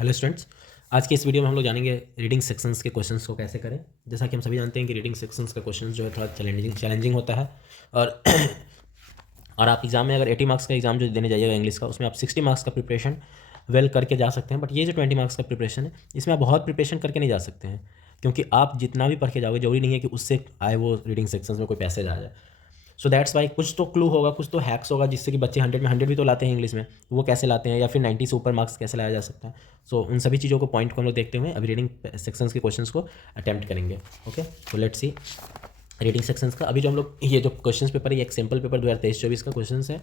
Hello students, आज के इस वीडियो में हम लोग जानेंगे रीडिंग सेक्शंस के क्वेश्चंस को कैसे करें। जैसा कि हम सभी जानते हैं कि रीडिंग सेक्शंस का क्वेश्चन जो है थोड़ा चैलेंजिंग होता है और और आप एग्जाम में अगर 80 मार्क्स का एग्जाम जो देने जाइएगा इंग्लिश का, उसमें आप 60 मार्क्स का प्रिपरेशन वेल करके जा सकते हैं। बट ये जो 20 मार्क्स का प्रिपरेशन है, इसमें आप बहुत प्रिपरेशन करके नहीं जा सकते हैं, क्योंकि आप जितना भी पढ़ के जाओगे जरूरी नहीं है कि उससे आए वो रीडिंग सेक्शंस में कोई पैसेज आ जाए। सो दैट्स वाई कुछ तो क्लू होगा, कुछ तो हैक्स होगा जिससे कि बच्चे 100 में 100 भी तो लाते हैं इंग्लिश में, वो कैसे लाते हैं, या फिर 90 से ऊपर मार्क्स कैसे लाया जा सकता है। सो उन सभी चीज़ों को पॉइंट को हम लोग देखते हुए अभी रीडिंग सेक्शंस के क्वेश्चंस को अटैम्प्ट करेंगे। ओके, तो लेट्स सी रीडिंग सेक्शंस का। अभी जो हम लोग ये जो क्वेश्चन पेपर है, ये एक सिंपल पेपर 2023-24 का क्वेश्चन है।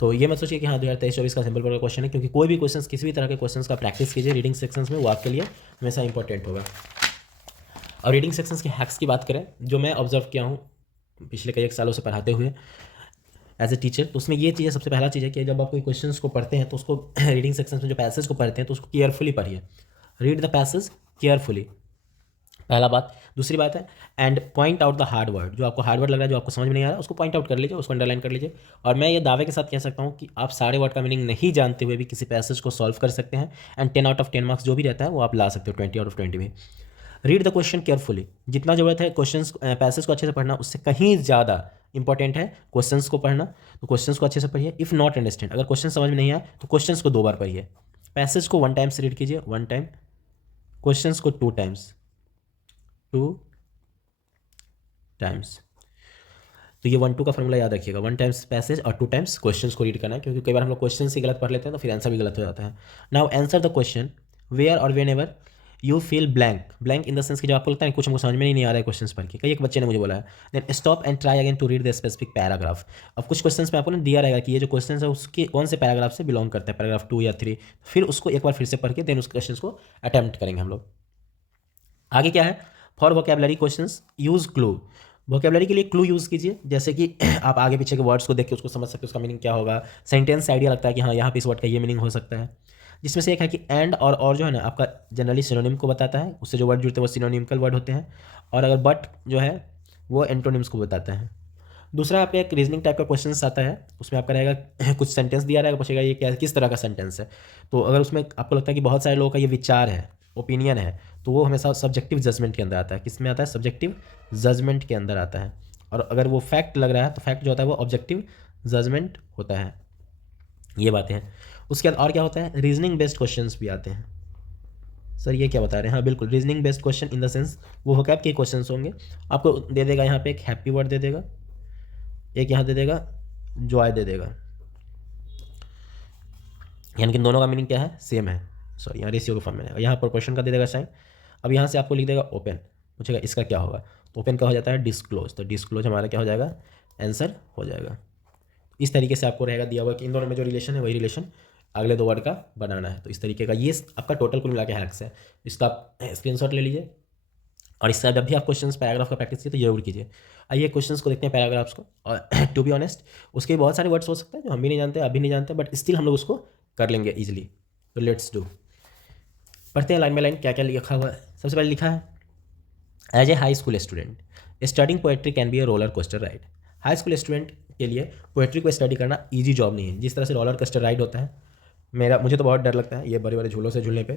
तो ये मत सोचिए कि हाँ 2023-24 का सिंपल पेपर का क्वेश्चन है, क्योंकि कोई भी क्वेश्चन किसी भी तरह के क्वेश्चन का प्रैक्टिस कीजिए रीडिंग सेक्शंस में, वो आपके लिए हमेशा इंपॉर्टेंट होगा। और रीडिंग सेक्शंस के हैक्स की बात करें, जो मैं ऑब्जर्व किया हूँ पिछले कई एक सालों से पढ़ाते हुए एज ए टीचर, तो उसमें ये चीज़ है, सबसे पहला चीज़ है कि जब आप कोई क्वेश्चंस को पढ़ते हैं तो उसको रीडिंग सेक्शन में जो पैसेज को पढ़ते हैं तो उसको केयरफुली पढ़िए। रीड द पैसेज केयरफुली, पहला बात। दूसरी बात है, and point out the hard word, जो आपको हार्ड वर्ड लग रहा है, जो आपको समझ में नहीं आ रहा है, उसको पॉइंट आउट कर लीजिए, उसको अंडरलाइन कर लीजिए। और मैं ये दावे के साथ कह सकता हूँ कि आप सारे वर्ड का मीनिंग नहीं जानते हुए भी किसी पैसेज को सॉल्व कर सकते हैं, एंड 10 आउट ऑफ 10 मार्क्स जो भी रहता है वो आप ला सकते हो, 20 आउट ऑफ 20 भी। रीड द क्वेश्चन केयरफुली, जितना जरूरत है क्वेश्चन पैसेज को अच्छे से पढ़ना, उससे कहीं ज़्यादा इंपॉर्टेंट है क्वेश्चंस को पढ़ना। तो क्वेश्चंस को अच्छे से पढ़िए। इफ़ नॉट अंडरस्टैंड, अगर क्वेश्चन समझ में नहीं आया तो क्वेश्चंस को 2 बार पढ़िए। पैसेज को 1 टाइम से रीड कीजिए, 1 टाइम। क्वेश्चंस को 2 टाइम्स, 2 टाइम्स। तो ये 1-2 का फॉर्मूला याद रखिएगा, 1 टाइम्स पैसेज और 2 टाइम्स क्वेश्चंस को रीड करना है, क्योंकि कई बार हम लोग क्वेश्चन ही गलत पढ़ लेते हैं तो फिर आंसर भी गलत हो जाता है। Now answer the question where और whenever you feel blank. Blank in the sense कि जब आपको लगता है कुछ हमको समझ में नहीं आ रहा है क्वेश्चन पढ़ के। कई एक बच्चे ने मुझे बोला है, then stop and try again to read the specific paragraph. अब कुछ क्वेश्चन में आपको ना दिया रहेगा कि ये जो क्वेश्चन है उसके कौन से पैराग्राफ से बिलोंग करता है, पैराग्राफ 2 या 3। फिर उसको एक बार फिर से पढ़ के देन उस क्वेश्चन को अटैम्प्ट करेंगे हम लोग। आगे क्या है, for vocabulary question use clue. Vocabulary के लिए क्लू यूज़ कीजिए, जैसे कि आप आगे पीछे के वर्ड्स को देख के उसको समझ सकते हो उसका मीनिंग क्या होगा। सेंटेंस आइडिया लगता है कि हाँ यहाँ पे इस वर्ड का ये मीनिंग हो सकता है। जिसमें से एक है कि एंड और जो है ना आपका जनरली सिनोनिम को बताता है, उससे जो वर्ड जुड़ते हैं वो सिनोनिमिकल वर्ड होते हैं। और अगर बट जो है वो एंटोनिम्स को बताता है। दूसरा यहाँ पे एक रीजनिंग टाइप का क्वेश्चन आता है, उसमें आपका रहेगा कुछ सेंटेंस दिया रहेगा, पूछेगा ये क्या किस तरह का सेंटेंस है। तो अगर उसमें आपको लगता है कि बहुत सारे लोगों का ये विचार है, ओपिनियन है, तो वो हमेशा सब्जेक्टिव जजमेंट के अंदर आता है। किस में आता है? सब्जेक्टिव जजमेंट के अंदर आता है। और अगर वो फैक्ट लग रहा है तो फैक्ट जो होता है वो ऑब्जेक्टिव जजमेंट होता है। ये बातें हैं। उसके बाद और क्या होता है, रीजनिंग बेस्ड क्वेश्चन भी आते हैं। सर ये क्या बता रहे हैं? हाँ बिल्कुल, reasoning based question in the sense वो वोकैब के क्वेश्चन होंगे। आपको दे देगा यहाँ पे एक हैप्पी वर्ड दे देगा, एक यहाँ दे देगा जॉय दे देगा, यानी कि दोनों का मीनिंग क्या है? सेम है। सॉरी यहाँ रेशियो के फॉर्म में, यहाँ प्रोपोर्शन का दे देगा साइन। अब यहाँ से आपको लिख देगा ओपन, पूछेगा इसका क्या होगा, तो ओपन का हो जाता है डिस्क्लोज, तो डिस्क्लोज हमारा क्या हो जाएगा? आंसर हो जाएगा। इस तरीके से आपको रहेगा दिया हुआ कि इन दोनों में जो रिलेशन है वही रिलेशन अगले 2 वर्ड का बनाना है। तो इस तरीके का ये आपका टोटल कुल मिला के हैक्स है। इसका आप स्क्रीनशॉट ले लीजिए, और इससे जब भी आप क्वेश्चन पैराग्राफ का प्रैक्टिस कीजिए तो जरूर कीजिए। आइए क्वेश्चंस को देखते हैं पैराग्राफ्स को। और टू बी ऑनेस्ट उसके बहुत सारे वर्ड्स हो सकते हैं जो हम भी नहीं जानते, अभी नहीं जानते, बट स्टिल हम लोग उसको कर लेंगे ईजिली। तो लेट्स डू, पढ़ते हैं लाइन बाय लाइन क्या क्या लिखा हुआ है। सबसे पहले लिखा है, as a high school student studying poetry can be a roller coaster ride. High school student के लिए पोएट्री को स्टडी करना ईजी जॉब नहीं है। जिस तरह से रोलर कोस्टर राइड होता है, मुझे तो बहुत डर लगता है ये बड़े बड़े झूलों से झूलने पे।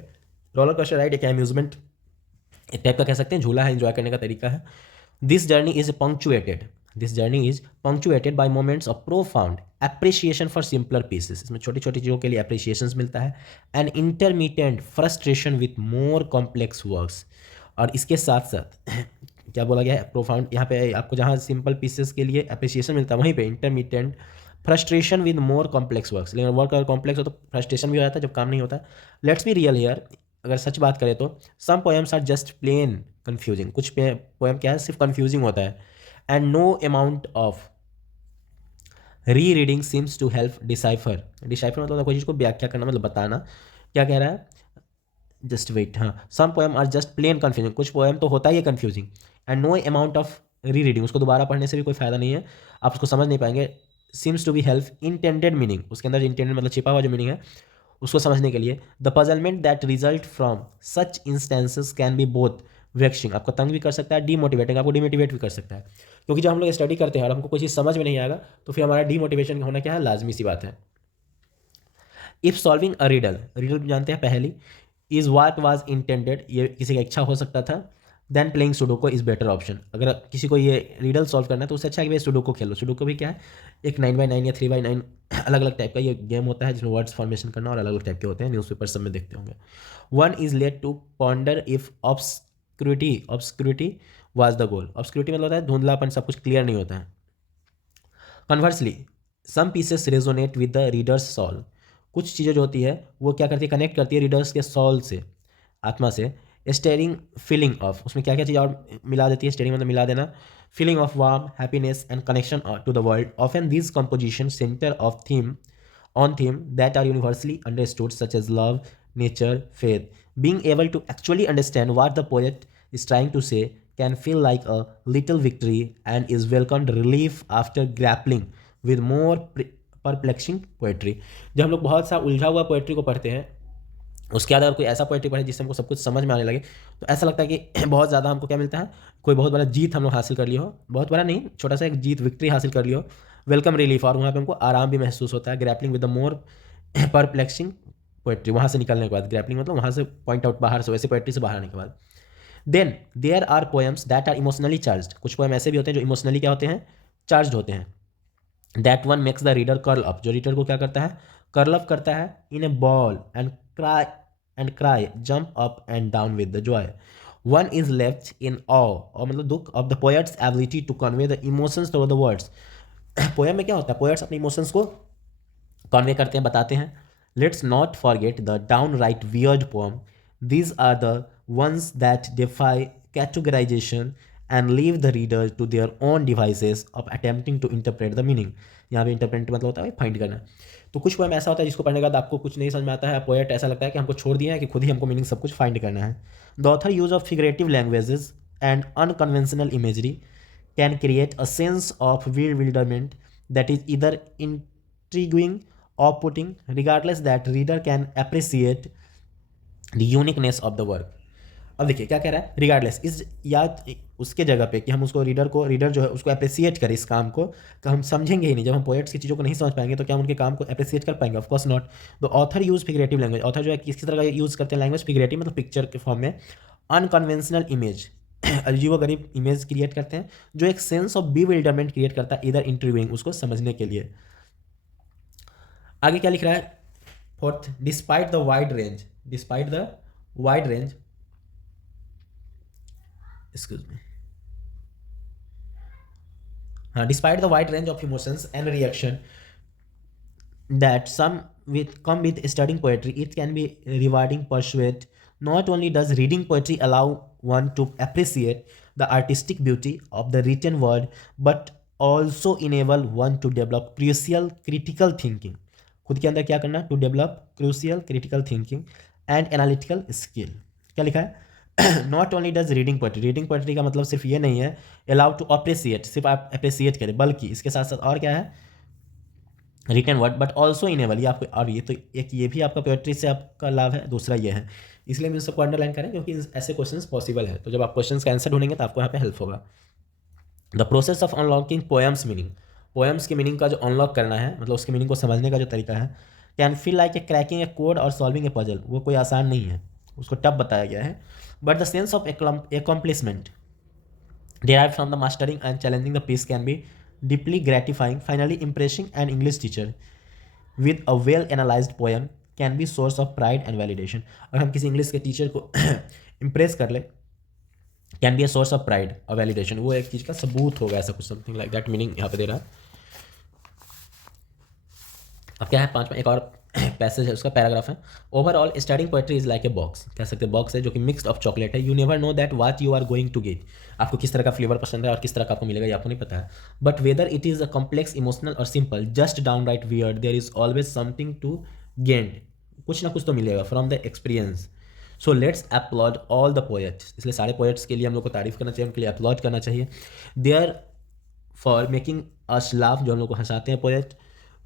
रोलर कोस्टर राइड एक अम्यूजमेंट एक टाइप का कह सकते हैं, झूला है, एंजॉय करने का तरीका है। This journey is punctuated by moments of profound appreciation for simpler pieces. इसमें छोटी छोटी चीज़ों के लिए एप्रिसिएशन मिलता है। And intermediate frustration with more complex works. और इसके साथ साथ क्या बोला गया है? प्रोफाउंड, यहाँ पे आपको जहाँ सिंपल पीसेस के लिए एप्रिसिएशन मिलता है वहीं पे intermediate frustration with more complex works. लेकिन वर्क अगर कॉम्प्लेक्स हो तो फ्रस्ट्रेशन भी हो जाता है जब काम नहीं होता है। लेट्स बी रियल हियर, अगर सच बात करें तो some poems are just plain confusing. कुछ पोएम क्या है? सिर्फ कन्फ्यूजिंग होता है। And no amount of re reading seems to help decipher. Decipher मतलब कोई चीज़ को व्याख्या करना, मतलब बताना। क्या कह रहा है? जस्ट वेट, हाँ, some poem are just plain confusing. कुछ पोएम तो होता ही है confusing. And no amount of re reading, उसको दोबारा पढ़ने से भी कोई फायदा नहीं है, आप उसको समझ नहीं पाएंगे। Seems to be help intended meaning, उसके अंदर इंटेंडेड मतलब छिपा हुआ जो मीनिंग है उसको समझने के लिए। The puzzlement that result from such instances can be both vexing, आपको तंग भी कर सकता है, डीमोटिवेटिंग, आपको डिमोटिवेट भी कर सकता है। क्योंकि जब हम लोग स्टडी करते हैं और हमको कोई चीज़ समझ में नहीं आएगा तो फिर हमारा डीमोटिवेशन होना क्या है? लाजमी सी बात है। If solving a riddle, riddle जानते हैं पहली, इज़ वाट वाज इंटेंडेड, ये किसी का इच्छा हो सकता था, than playing Sudoku is better option. अगर किसी को ये रीडल सॉल्व करना है तो उससे अच्छा है कि भाई सुडोको खेलो। सुडोको भी क्या है, एक 9x9 या 3x9 अलग अलग टाइप का ये गेम होता है जिसमें वर्ड्स फॉर्मेशन करना और अलग अलग टाइप के होते हैं, न्यूज़पेपर सब में देखते होंगे। One is let to ponder if obscurity was the goal. Obscurity मतलब होता है धुंधलापन, सब कुछ क्लियर नहीं होता है। Conversely some pieces resonate with the reader's soul, कुछ चीज़ें जो होती है वो क्या करती है, कनेक्ट करती है रीडर्स के सॉल से, आत्मा से। स्टेरिंग फीलिंग ऑफ, उसमें क्या क्या चीज़ और मिला देती है, स्टेरिंग मतलब मिला देना, feeling of warm happiness and connection to the world. Often this composition centre of theme on theme that are universally understood such as love, nature, faith. Being able to actually understand what the poet is trying to say can feel like a little victory and is welcomed relief after grappling with more perplexing poetry. जब हम लोग बहुत सा उलझा हुआ poetry को पढ़ते हैं, उसके बाद अगर कोई ऐसा पोएट्री पढ़े जिससे हमको सब कुछ समझ में आने लगे, तो ऐसा लगता है कि बहुत ज़्यादा हमको क्या मिलता है, कोई बहुत बड़ा जीत हम लोग हासिल कर लिया हो, बहुत बड़ा नहीं, छोटा सा एक जीत, विक्ट्री हासिल कर लिया हो, वेलकम रिलीफ, और वहाँ पे हमको आराम भी महसूस होता है। Grappling with the more perplexing poetry, वहाँ से निकलने के बाद, ग्रैपलिंग मतलब वहाँ से पॉइंट आउट बाहर से, वैसे पोएट्री से बाहर आने के बाद। Then there are poems that are emotionally charge, कुछ पोएम ऐसे भी होते हैं जो इमोशनली क्या होते हैं, चार्ज होते हैं। That one makes the reader curl up, जो रीडर को क्या करता है, कर्ल अप करता है in a ball and cry jump up and down with the joy. One is left in awe, और मतलब दुख, of the poet's ability to convey the emotions through the words. Poem में क्या होता है, poets अपने इमोशंस को convey करते हैं, बताते हैं। Let's not forget the downright weird poem, these are the ones that defy categorization and leave the reader to their own devices of attempting to interpret the meaning. यहाँ पे interpret मतलब होता है find करना। तो कुछ poem ऐसा होता है जिसको पढ़ने के बाद आपको कुछ नहीं समझ में आता है, पोएट ऐसा लगता है कि हमको छोड़ दिया है, कि खुद ही हमको मीनिंग सब कुछ फाइंड करना है। The author use of figurative languages and unconventional imagery can create a sense of bewilderment that is either intriguing or putting, regardless that reader can appreciate the uniqueness of the work. अब देखिए क्या कह रहा है, regardless, इस या उसके जगह पे कि हम उसको रीडर जो है उसको अप्रिसिएट करें इस काम को, कि हम समझेंगे ही नहीं, जब हम पोएट्स की चीज़ों को नहीं समझ पाएंगे तो क्या हम उनके काम को अप्रिसिएट कर पाएंगे, of course not. The author use figurative language, author जो है किस तरह का यूज़ करते हैं लैंग्वेज, फिगरेटिव मतलब पिक्चर के फॉर्म में, अनकन्वेंशनल इमेज, अजीब व गरीब इमेज क्रिएट करते हैं जो एक सेंस ऑफ bewilderment क्रिएट करता है, इधर इंटरव्यूइंग, उसको समझने के लिए। आगे क्या लिख रहा है, fourth, despite the wide range excuse me despite the wide range of emotions and reaction that some come with studying poetry, it can be rewarding pursuit. Not only does reading poetry allow one to appreciate the artistic beauty of the written word, but also enable one to develop crucial critical thinking. खुद के अंदर क्या करना, to develop crucial critical thinking and analytical skill. क्या लिखा है, not only does reading poetry का मतलब सिर्फ ये नहीं है अलाउ टू अप्रिसिएट, सिर्फ आप अप्रिसिएट करें, बल्कि इसके साथ साथ और क्या है, written word, but also enable, ये आपको, और ये तो एक ये भी आपका पोएट्री से आपका लाभ है, दूसरा ये है, इसलिए मैं सबको अंडरलाइन करें क्योंकि ऐसे क्वेश्चंस पॉसिबल है। तो जब आप क्वेश्चंस का आंसर ढूंढेंगे तो आपको यहाँ पे हेल्प होगा। The process of unlocking poems meaning, poems के मीनिंग का जो अनलॉक करना है, मतलब उसके मीनिंग को समझने का जो तरीका है, can feel like a cracking A code और सॉल्विंग ए पजल, वो कोई आसान नहीं है, उसको टफ बताया गया है। But the sense of accomplishment derived from the mastering and challenging the piece can be deeply gratifying. Finally, impressing an English teacher with a well analyzed poem can be source of pride and validation. अगर हम किसी English के teacher को impress कर ले, can be a source of pride और validation, वो एक चीज़ का सबूत होगा, ऐसा कुछ समथिंग लाइक दैट मीनिंग यहाँ पे दे रहा है। अब क्या है, पांचवा एक और पैसेज है, उसका पैराग्राफ है, overall studying poetry is like a box, कह सकते हैं बॉक्स है जो कि मिक्स्ड ऑफ चॉकलेट है। You never know that what you are going to get, आपको किस तरह का फ्लेवर पसंद है और किस तरह का आपको मिलेगा ये आपको नहीं पता है। But whether it is a complex, emotional और simple, just downright weird, there is always something to gain, कुछ ना कुछ तो मिलेगा from the experience. So let's applaud all the poets, इसलिए सारे पोएट्स के लिए हम लोग को तारीफ करना चाहिए, उनके लिए अपलॉड करना चाहिए। There for making us laugh, जो हम लोग को हंसाते हैं पोएट,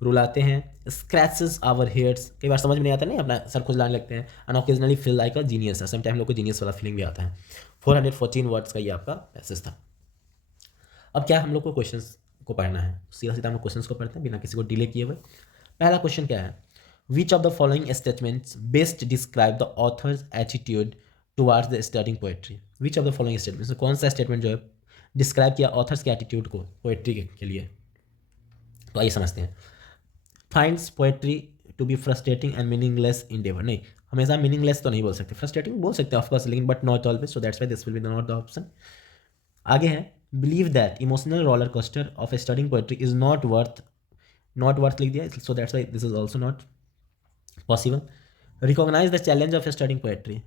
रुलाते हैं, स्क्रैचेस आवर हेड्स, कई बार समझ में नहीं आता, नहीं अपना सर खुजलाने लगते हैं, and occasionally feel like a genius, some time लोग को जीनियस वाला फीलिंग भी आता है। 414 वर्ड्स का ये आपका पैसेज था। अब क्या हम लोग को क्वेश्चंस को पढ़ना है, सीधा सीधा हम लोग क्वेश्चंस को पढ़ते हैं बिना किसी को डिले किए हुए। पहला क्वेश्चन क्या है, which of the following statements best describe the author's attitude towards the studying poetry. Which of the following statements, कौन सा स्टेटमेंट जो है डिस्क्राइब किया ऑथर्स के एटीट्यूड को पोएट्री के लिए। तो आइए समझते हैं। Finds poetry to be frustrating and meaningless endeavour, नहीं, हमेशा मीनिंगलेस तो नहीं बोल सकते, फ्रस्ट्रेटिंग बोल सकते हैं ऑफकोर्स, लेकिन but not always, so that's why this will be not the option. आगे है believe that emotional roller coaster of studying poetry is not worth लिख दिया, so that's why this is also not possible. Recognise the challenge of studying poetry,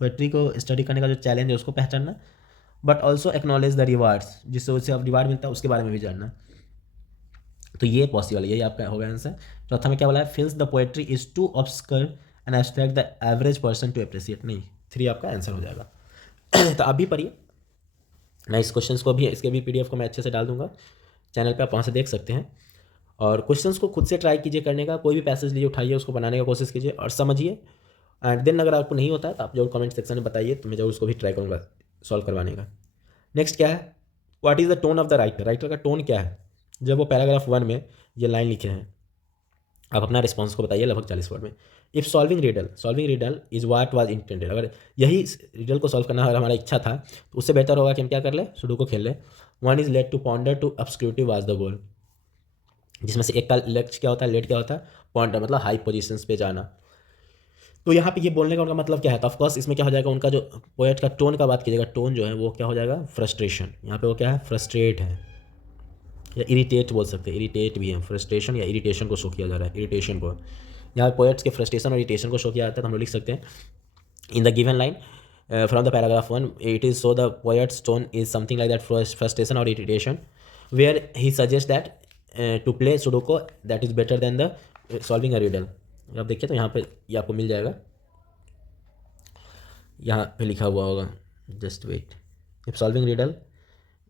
poetry को study करने का जो challenge है उसको पहचानना, but also acknowledge the rewards, जिससे उसे अब रिवार्ड मिलता है उसके बारे में भी जानना, तो ये पॉसिबल है, यही आपका होगा आंसर। चौथा में क्या बोला है, feels the poetry is too obscure and abstract the average person to appreciate, नहीं, 3 आपका आंसर हो जाएगा। तो आप भी पढ़िए, मैं इस क्वेश्चन को भी, इसके भी पीडीएफ को मैं अच्छे से डाल दूंगा चैनल पे, आप वहाँ से देख सकते हैं। और क्वेश्चंस को खुद से ट्राई कीजिए करने का, कोई भी पैसेज लीजिए, उठाइए, उसको बनाने का कोशिश कीजिए और समझिए। एंड देन अगर आपको नहीं होता है तो आप जरूर कमेंट सेक्शन में बताइए, तो मैं जरूर उसको भी ट्राई करूँगा सॉल्व करवाने का। नेक्स्ट क्या है, what is the tone of the writer, writer का टोन क्या है। जब वो पैराग्राफ 1 में ये लाइन लिखे हैं, आप अपना रिस्पॉन्स को बताइए लगभग 40 वर्ड में। If solving riddle is what was intended, अगर यही रिडल को सॉल्व करना अगर हमारा इच्छा था तो उससे बेहतर होगा कि हम क्या कर ले, सुडोकू खेल ले। One is let to ponder to obscurity was the goal, जिसमें से एक का लक्ष्य क्या होता है, लेट क्या होता है, पॉन्डर मतलब हाई पोजीशंस पे जाना। तो यहाँ पे ये बोलने का उनका मतलब क्या है, तो ऑफकोर्स इसमें क्या हो जाएगा, उनका जो पोएट का टोन का बात कीजिएगा, टोन जो है वो क्या हो जाएगा, फ्रस्ट्रेशन। यहाँ पे वो क्या है, फ्रस्ट्रेट है या इरिटेट बोल सकते हैं, इरिटेट भी है, फ्रस्ट्रेशन या इरिटेशन को शो किया जा रहा है, इरिटेशन को। यहाँ पोएट्स के फ्रस्ट्रेशन और इरिटेशन को शो किया जाता है, तो हम लोग लिख सकते हैं in the given line from the paragraph 1 it is so the poet's tone is something like that, frustration और irritation, where he suggest that to play sudoku that is better than the solving a riddle. आप देखिए तो यहाँ पे ये आपको मिल जाएगा, यहाँ पे लिखा हुआ होगा, just wait, if solving riddle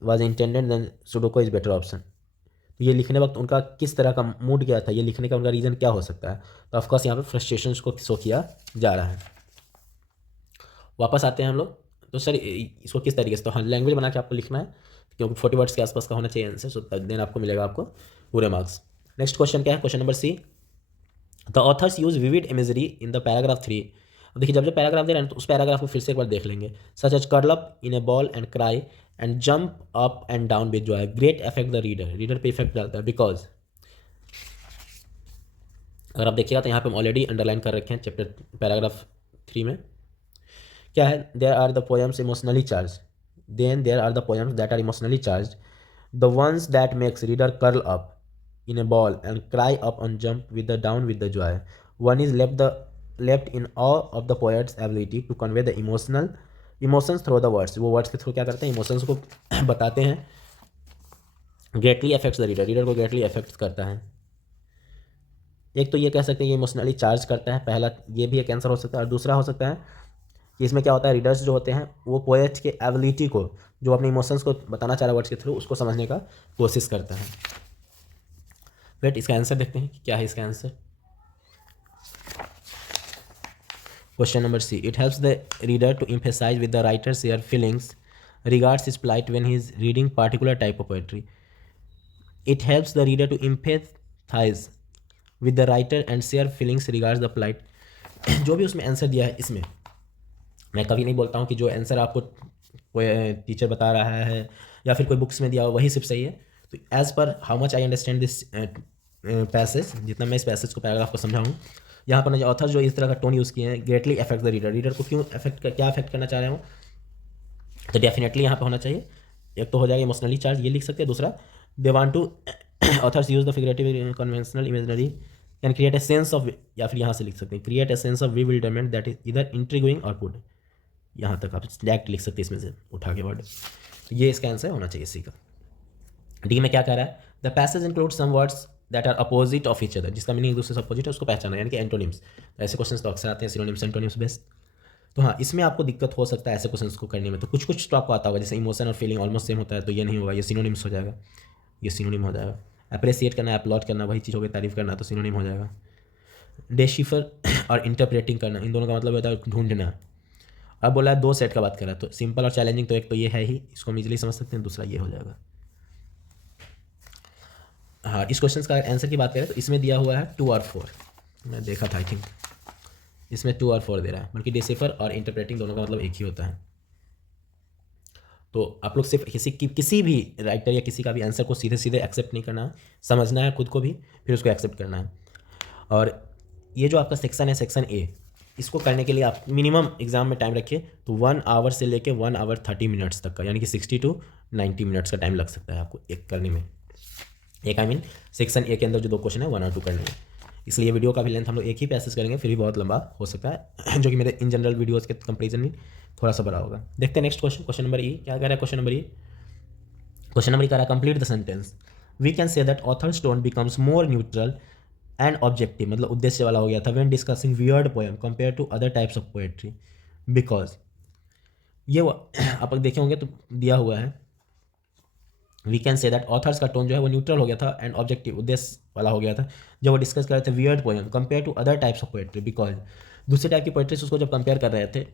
was intended then sudoku is better option. तो ये लिखने वक्त उनका किस तरह का मूड क्या था, ये लिखने का उनका रीज़न क्या हो सकता है, तो ऑफकोर्स यहाँ पे फ्रस्ट्रेशन को शो किया जा रहा है। वापस आते हैं हम लोग, तो सर इसको किस तरीके से, तो हाँ लैंग्वेज बना के आपको लिखना है, क्योंकि 40 वर्ड्स के आसपास का होना चाहिए आंसर, सो देन आपको मिलेगा आपको पूरे मार्क्स। नेक्स्ट क्वेश्चन क्या है, question number C, the authors use vivid imagery in the paragraph 3। अब देखिए जब पैराग्राफ दे रहे हैं तो उस पैराग्राफ को फिर से एक बार देख लेंगे। Such as curl up in a ball and cry and jump up and down with joy, great affect the reader, reader पे इफेक्ट डालता है बिकॉज। अगर आप देखिएगा तो यहाँ पे हम ऑलरेडी अंडरलाइन कर रखे हैं चैप्टर पैराग्राफ 3 में क्या है, there are the poems emotionally charge, then there are the poems that are emotionally charge, the ones that makes reader curl up in a ball and cry up and jump with the down with the joy. One is left in awe of the poet's ability to convey the emotions through the words. वो words के through क्या करते हैं, emotions को बताते हैं। greatly affects the reader, reader को greatly affect करता है। एक तो ये कह सकते हैं ये इमोशनली चार्ज करता है, पहला ये भी एक आंसर हो सकता है, और दूसरा हो सकता है कि इसमें क्या होता है, रीडर्स जो होते हैं वो पोएट के एबिलिटी को, जो अपने इमोशंस को बताना चाह रहा है वर्ड्स के थ्रू, उसको समझने का कोशिश करता है। वेट, इसका आंसर देखते हैं कि क्या है इसका answer. Question number C, it helps the reader to emphasise with the writer's share feelings regards his plight when he is reading particular type of poetry. It helps the reader to empathize with the writer and share feelings regards the plight. जो भी उसमें answer दिया है, इसमें मैं कभी नहीं बोलता हूँ कि जो आंसर आपको कोई टीचर बता रहा है या फिर कोई बुक्स में दिया हो वही सिर्फ सही है। तो as per how much I understand this passage, जितना मैं इस पैसेज को पैराग्राफ को समझा हूँ, यहाँ पर ऑथर जो इस तरह का टोन यूज़ किए हैं, greatly affect the reader, reader को क्यों क्या अफेक्ट करना चाह रहे हो, तो डेफिनेटली यहाँ पे होना चाहिए, एक तो हो जाएगा इमोशनली चार्ज, ये लिख सकते हैं, दूसरा they want to authors use the figurative conventional imaginary can create a sense of, या फिर यहाँ से लिख सकते हैं create a sense of bewilderment that is इधर इंट्रिगिंग और पुट, यहाँ तक आप डायरेक्ट लिख सकते हैं इसमें से उठा के वर्ड। तो ये इसका आंसर होना चाहिए इसी का। डी में क्या कह रहा है, the passage include some words that are opposite of each other, जिसका मीनिंग एक दूसरे से अपोजिट है उसको पहचाना, यानी कि एंटोनिम्स। तो ऐसे क्वेश्चन तो अक्सर आते हैं, सिनोनिम्स एंटोनिम्स बेस्ड। तो हाँ, इसमें आपको दिक्कत हो सकता है ऐसे क्वेश्चन को करने में, तो कुछ तो आपको आता होगा, जैसे इमोशन और फीलिंग ऑलमोस्ट सेम होता है, तो ये नहीं होगा, ये सिनोनिम्स हो जाएगा, ये सिनोनिम हो जाएगा। अप्रिसिएट करना, अपलॉड करना, वही चीज़ हो गई, तारीफ करना, तो सिनोनिम हो जाएगा। डेशिफर और इंटरप्रेटिंग करना, इन दोनों का मतलब होता है ढूंढना। अब बोला है 2 सेट का बात कर रहा है, तो सिंपल और चैलेंजिंग तो एक तो ये है ही, इसको हम इजीली समझ सकते हैं, दूसरा ये हो जाएगा। हाँ, इस क्वेश्चन का आंसर की बात करें तो इसमें दिया हुआ है 2 और 4, मैं देखा था आई थिंक, इसमें 2 और 4 दे रहा है, बल्कि डिसिफर और इंटरप्रेटिंग दोनों का मतलब एक ही होता है। तो आप लोग सिर्फ किसी भी राइटर या किसी का भी आंसर को सीधे सीधे एक्सेप्ट नहीं करना है, समझना है खुद को भी, फिर उसको एक्सेप्ट करना है। और ये जो आपका सेक्शन है, सेक्शन ए, इसको करने के लिए आप मिनिमम एग्जाम में टाइम रखिए तो 1 आवर से लेके 1 आवर 30 मिनट्स तक का, यानी कि 60 to 90 मिनट्स का टाइम लग सकता है आपको एक करने में। एक आई मीन सेक्शन ए के अंदर जो 2 क्वेश्चन है 1 और 2 करने में। इसलिए वीडियो का भी लेंथ हम लोग एक ही पैसेज करेंगे, फिर भी बहुत लंबा हो सकता है जो कि मेरे इन जनरल वीडियोज़ के कंपेरिजन में थोड़ा सा बड़ा होगा। देखते हैं नेक्स्ट क्वेश्चन। क्वेश्चन नंबर ई क्या कह रहा है? क्वेश्चन नंबर ई कह रहा है complete the sentence. We can say that authors tone becomes more neutral and objective, मतलब उद्देश्य वाला हो गया था, when discussing weird poem compare to other types of poetry, because ये आप देखे होंगे तो दिया हुआ है, we can say that authors का टोन जो है वो न्यूट्रल हो गया था एंड ऑब्जेक्टिव उद्देश्य वाला हो गया था जब वो डिस्कस कर रहे थे weird poem compare to other types of poetry, because दूसरे टाइप की पोएट्री से उसको जब कंपेयर कर रहे थे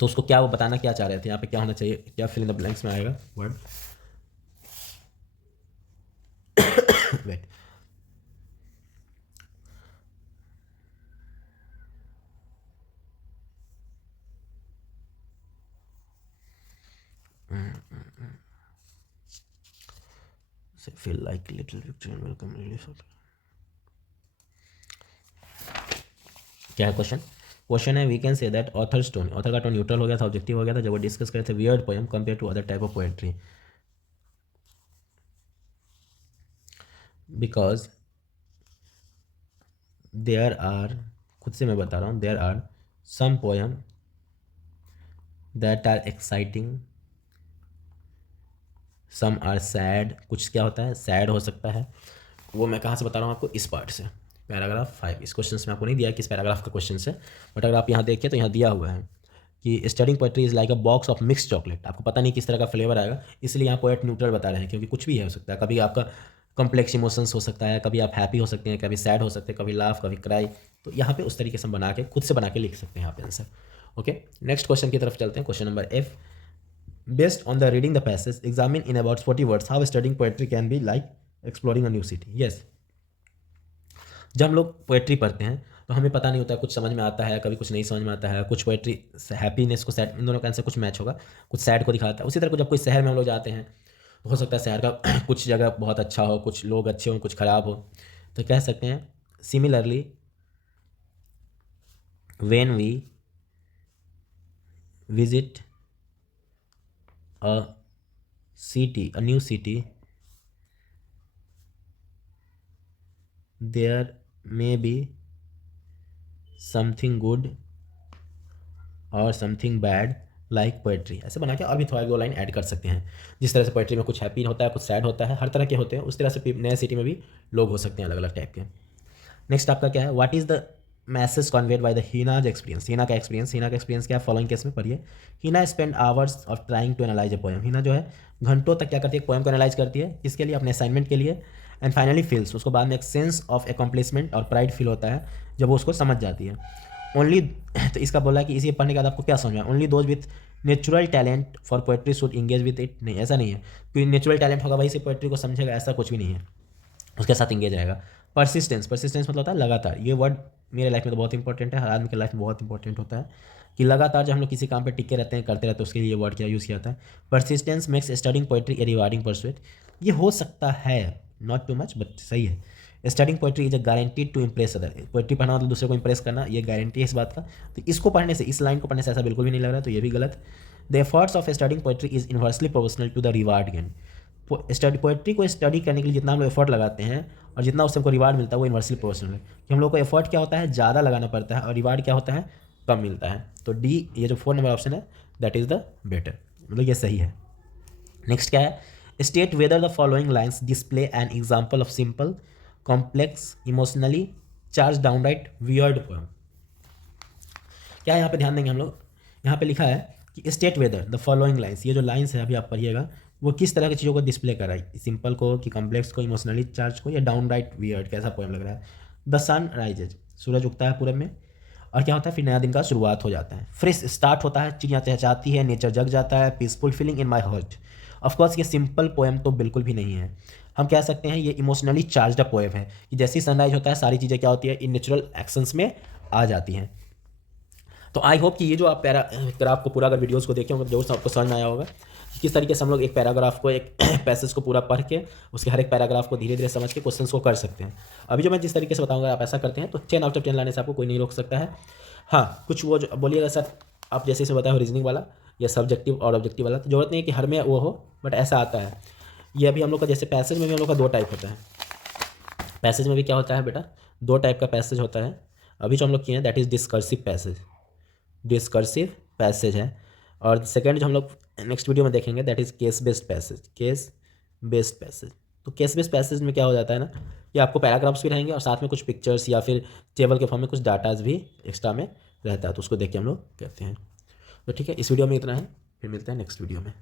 तो उसको क्या वो बताना क्या चाह रहे थे, यहाँ पे क्या होना चाहिए, क्या फिल इन द ब्लैंक्स में आएगा word wait feel like little victory and welcome release of क्या है क्वेश्चन? क्वेश्चन है we can say that authors tone, author का टोन न्यूट्रल हो गया था, ऑब्जेक्टिव हो गया था जब वो डिस्कस करे थे weird poem compare to other type of poetry, because there are, खुद से मैं बता रहा हूँ, there are some poem that are exciting, some are sad, कुछ क्या होता है सैड हो सकता है, वो मैं कहाँ से बता रहा हूँ आपको, इस पार्ट से, पैराग्राफ 5। इस क्वेश्चन में आपको नहीं दिया किस पैराग्राफ का क्वेश्चन से, बट अगर आप यहाँ देखिए तो यहाँ दिया हुआ है कि studying poetry is like a box of mix chocolate. आपको पता नहीं किस तरह का फ्लेवर आएगा, इसलिए यहाँ पोएट न्यूट्रल बता रहे हैं, क्योंकि कुछ भी हो सकता है, कभी आपका कॉम्प्लेक्स इमोशंस हो सकता है, कभी आप हैप्पी हो सकते हैं, कभी सैड हो सकते हैं, कभी लाफ, कभी क्राई, तो यहाँ पे उस तरीके से बना के खुद से बना के लिख सकते हैं यहाँ पे आंसर। ओके, नेक्स्ट क्वेश्चन की तरफ चलते हैं। Question number F, based on the reading the passage, examine in about 40 words how studying poetry can be like exploring a new city. Yes, जब हम लोग पोएट्री पढ़ते हैं तो हमें पता नहीं होता, कुछ समझ में आता है, कभी कुछ नहीं समझ में आता है, कुछ पोएट्री हैप्पीनेस को सैड, इन दोनों का आंसर कुछ मैच होगा, कुछ सैड को दिखाता है। उसी तरह को जब कोई शहर में हम लोग जाते हैं तो हो सकता है शहर का कुछ जगह बहुत अच्छा हो, कुछ लोग अच्छे हों, कुछ ख़राब हो, तो कह सकते हैं similarly when we visit a city, a new city, there may be something good or something bad like poetry। ऐसे बना के और भी थोड़ा 2 लाइन ऐड कर सकते हैं। जिस तरह से पोएट्री में कुछ हैप्पी होता है, कुछ सैड होता है, हर तरह के होते हैं, उस तरह से नए सिटी में भी लोग हो सकते हैं अलग अलग टाइप के। नेक्स्ट आपका क्या है, what is the message conveyed by the Heena's experience. Heena का एक्सपीरियंस क्या है, फॉलोइंग केस में पढ़िए। Heena spend hours of trying to analyse a poem. Heena जो है घंटों तक क्या करती है, पोएम को एनालाइज करती है, किसके लिए, अपने असाइनमेंट के लिए, एंड फाइनली फील्स, उसको बाद में एक सेंस ऑफ एकम्प्लिसमेंट और प्राइड फील होता है जब वो उसको समझ जाती है। ओनली तो इसका बोला है कि इसे पढ़ने के बाद आपको क्या समझ में, only those with natural talent for poetry should engage with it. नहीं, ऐसा नहीं है कोई नेचुरल टैलेंट होगा वही से पोएट्री को समझेगा, ऐसा कुछ भी नहीं है, उसके साथ इंगेज रहेगा। परसिस्टेंस मतलब होता है लगातार, ये वर्ड मेरे लाइफ में तो बहुत इंपॉर्टेंट है, हर आदमी के लाइफ में बहुत इंपॉर्टेंट होता है कि लगातार जब हम लोग किसी काम पे टिके रहते हैं, करते रहते हैं, उसके लिए ये वर्ड क्या यूज़ किया जाता है, परसिस्टेंस मेक्स स्टडिंग पोएट्री ए रिवार्डिंग परसुएट। ये हो सकता है, नॉट टू मच बट सही है। Studying poetry is a guaranteed to impress other. पोएट्री पढ़ना मतलब दूसरे को इंप्रेस करना, ये गारंटी है इस बात का। तो इसको पढ़ने से, इस लाइन को पढ़ने से ऐसा बिल्कुल भी नहीं लग रहा, तो ये भी गलत। The efforts of studying poetry is inversely proportional to the reward gain. Poetry को स्टडी करने के लिए जितना हम लोग एफर्ट लगाते हैं और जितना उससे हमको रिवार्ड मिलता है वो इन्वर्सली प्रोपोर्शनल है, कि हम लोग को एफर्ट क्या होता है, ज़्यादा लगाना पड़ता है, और रिवार्ड क्या होता है, कम मिलता है। तो डी, ये जो 4 नंबर ऑप्शन है, दैट इज़ द बेटर, मतलब ये सही है। नेक्स्ट क्या है, state whether the following lines display an example of simple complex emotionally charge downright weird poem. क्या है यहाँ पे ध्यान देंगे हम लोग, यहाँ पे लिखा है कि state whether the following lines, ये जो लाइन्स है अभी आप पढ़िएगा, वो किस तरह की चीज़ों को डिस्प्ले कर रहा है, सिंपल को कि कॉम्प्लेक्स को, इमोशनली चार्ज को, या डाउनराइट वियर्ड, कैसा पोएम लग रहा है। द सन राइजेज, सूरज उगता है पूरब में, और क्या होता है, फिर नया दिन का शुरुआत हो जाता है, फ्रेश स्टार्ट होता है, चिड़िया चहचहाती है, नेचर जग जाता है, peaceful feeling in my heart. Of course ये सिंपल पोएम तो बिल्कुल भी नहीं है, हम कह सकते हैं ये इमोशनली चार्ज्ड अप पोएम है कि जैसे ही सनराइज होता है सारी चीज़ें क्या होती है इन नेचुरल एक्शंस में आ जाती हैं। तो आई होप कि ये जो आप पैराग्राफ को पूरा अगर वीडियोस को देखें होंगे जरूर आपको समझ में आया होगा कि किस तरीके से हम लोग एक पैराग्राफ को एक पैसेज को पूरा पढ़ के उसके हर एक पैराग्राफ को धीरे धीरे समझ के क्वेश्चंस को कर सकते हैं। अभी जो मैं जिस तरीके से बताऊंगा आप ऐसा करते हैं तो 10 आउट ऑफ 10 लाने से आपको कोई नहीं रोक सकता है। हाँ, कुछ वो जो बोलिएगा सर आप जैसे से बताए हो रीजनिंग वाला या सब्जेक्टिव और ऑब्जेक्टिव वाला, तो जरूरत नहीं है कि हर में वो हो, बट ऐसा आता है। ये अभी हम लोग का जैसे पैसेज में भी हम लोग का 2 टाइप होता है। पैसेज में भी क्या होता है बेटा, 2 टाइप का पैसेज होता है। अभी जो हम लोग किए हैं that is discursive passage, discursive passage है। और सेकंड जो हम लोग नेक्स्ट वीडियो में देखेंगे that is case based passage, case based passage. तो केस बेस्ड पैसेज में क्या हो जाता है ना कि आपको पैराग्राफ्स भी रहेंगे और साथ में कुछ पिक्चर्स या फिर टेबल के फॉर्म में कुछ डाटाज भी एक्स्ट्रा में रहता है, तो उसको देख के हम लोग कहते हैं। तो ठीक है, इस वीडियो में इतना है, फिर मिलते हैं नेक्स्ट वीडियो में।